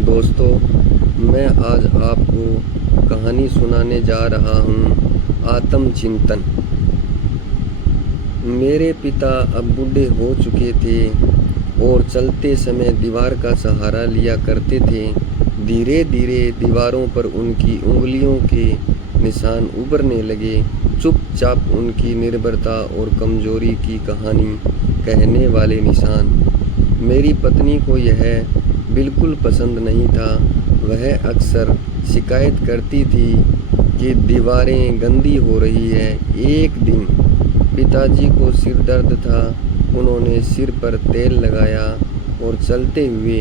दोस्तों, मैं आज आपको कहानी सुनाने जा रहा हूँ आत्मचिंतन। मेरे पिता अब बूढ़े हो चुके थे और चलते समय दीवार का सहारा लिया करते थे। धीरे धीरे दीवारों पर उनकी उंगलियों के निशान उभरने लगे। चुपचाप उनकी निर्भरता और कमजोरी की कहानी कहने वाले निशान। मेरी पत्नी को यह बिल्कुल पसंद नहीं था। वह अक्सर शिकायत करती थी कि दीवारें गंदी हो रही है। एक दिन पिताजी को सिर दर्द था। उन्होंने सिर पर तेल लगाया और चलते हुए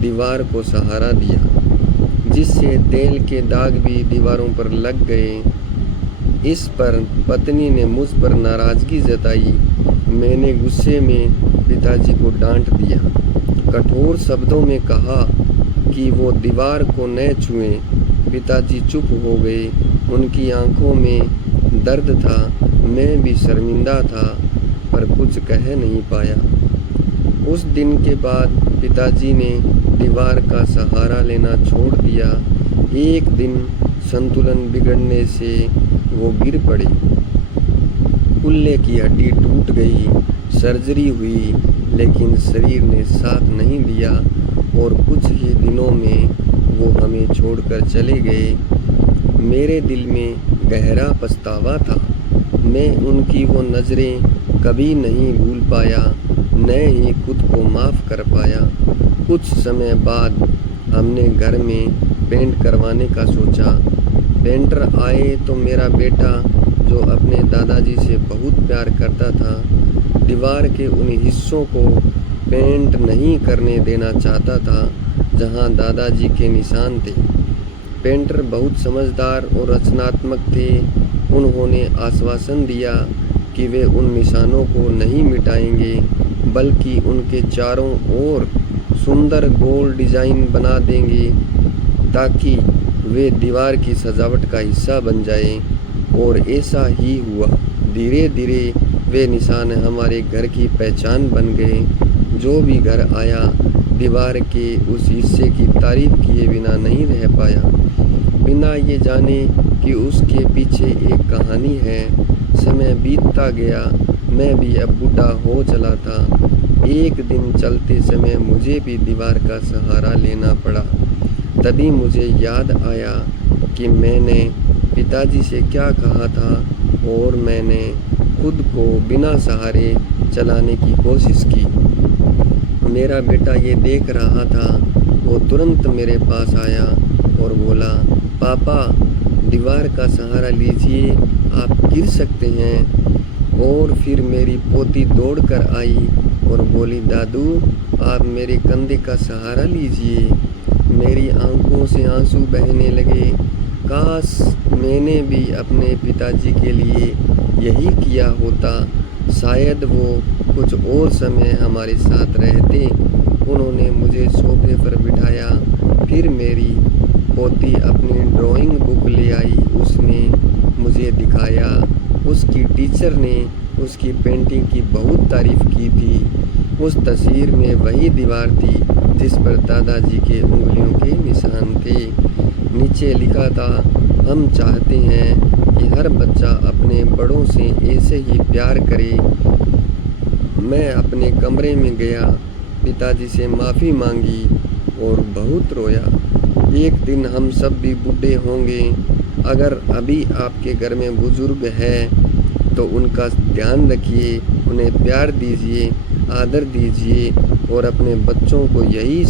दीवार को सहारा दिया, जिससे तेल के दाग भी दीवारों पर लग गए। इस पर पत्नी ने मुझ पर नाराजगी जताई। मैंने गुस्से में पिताजी को डांट दिया, कठोर शब्दों में कहा कि वो दीवार को न छुएं। पिताजी चुप हो गए। उनकी आंखों में दर्द था। मैं भी शर्मिंदा था, पर कुछ कह नहीं पाया। उस दिन के बाद पिताजी ने दीवार का सहारा लेना छोड़ दिया। एक दिन संतुलन बिगड़ने से वो गिर पड़े। कुल्ले की हड्डी टूट गई। सर्जरी हुई, लेकिन शरीर ने साथ नहीं दिया और कुछ ही दिनों में वो हमें छोड़कर चले गए। मेरे दिल में गहरा पछतावा था। मैं उनकी वो नज़रें कभी नहीं भूल पाया, न ही खुद को माफ़ कर पाया। कुछ समय बाद हमने घर में पेंट करवाने का सोचा। पेंटर आए तो मेरा बेटा, जो अपने दादाजी से बहुत प्यार करता था, दीवार के उन हिस्सों को पेंट नहीं करने देना चाहता था जहां दादाजी के निशान थे। पेंटर बहुत समझदार और रचनात्मक थे। उन्होंने आश्वासन दिया कि वे उन निशानों को नहीं मिटाएंगे, बल्कि उनके चारों ओर सुंदर गोल डिज़ाइन बना देंगे ताकि वे दीवार की सजावट का हिस्सा बन जाएं। और ऐसा ही हुआ। धीरे धीरे वे निशान हमारे घर की पहचान बन गए। जो भी घर आया, दीवार के उस हिस्से की तारीफ किए बिना नहीं रह पाया, बिना ये जाने कि उसके पीछे एक कहानी है। समय बीतता गया। मैं भी अब बूढ़ा हो चला था। एक दिन चलते समय मुझे भी दीवार का सहारा लेना पड़ा। तभी मुझे याद आया कि मैंने पिताजी से क्या कहा था, और मैंने खुद को बिना सहारे चलाने की कोशिश की। मेरा बेटा ये देख रहा था। वो तुरंत मेरे पास आया और बोला, पापा, दीवार का सहारा लीजिए, आप गिर सकते हैं। और फिर मेरी पोती दौड़कर आई और बोली, दादू, आप मेरे कंधे का सहारा लीजिए। मेरी आंखों से आंसू बहने लगे। काश मैंने भी अपने पिताजी के लिए यही किया होता। शायद वो कुछ और समय हमारे साथ रहते। उन्होंने मुझे सोफे पर बिठाया। फिर मेरी पोती अपनी ड्राइंग बुक ले आई। उसने मुझे दिखाया। उसकी टीचर ने उसकी पेंटिंग की बहुत तारीफ की थी। उस तस्वीर में वही दीवार थी जिस पर दादाजी के उंगलियों के निशान थे। नीचे लिखा था, हम चाहते हैं कि हर बच्चा अपने बड़ों से ऐसे ही प्यार करे। मैं अपने कमरे में गया, पिताजी से माफ़ी मांगी और बहुत रोया। एक दिन हम सब भी बूढ़े होंगे। अगर अभी आपके घर में बुजुर्ग हैं तो उनका ध्यान रखिए, उन्हें प्यार दीजिए, आदर दीजिए और अपने बच्चों को यही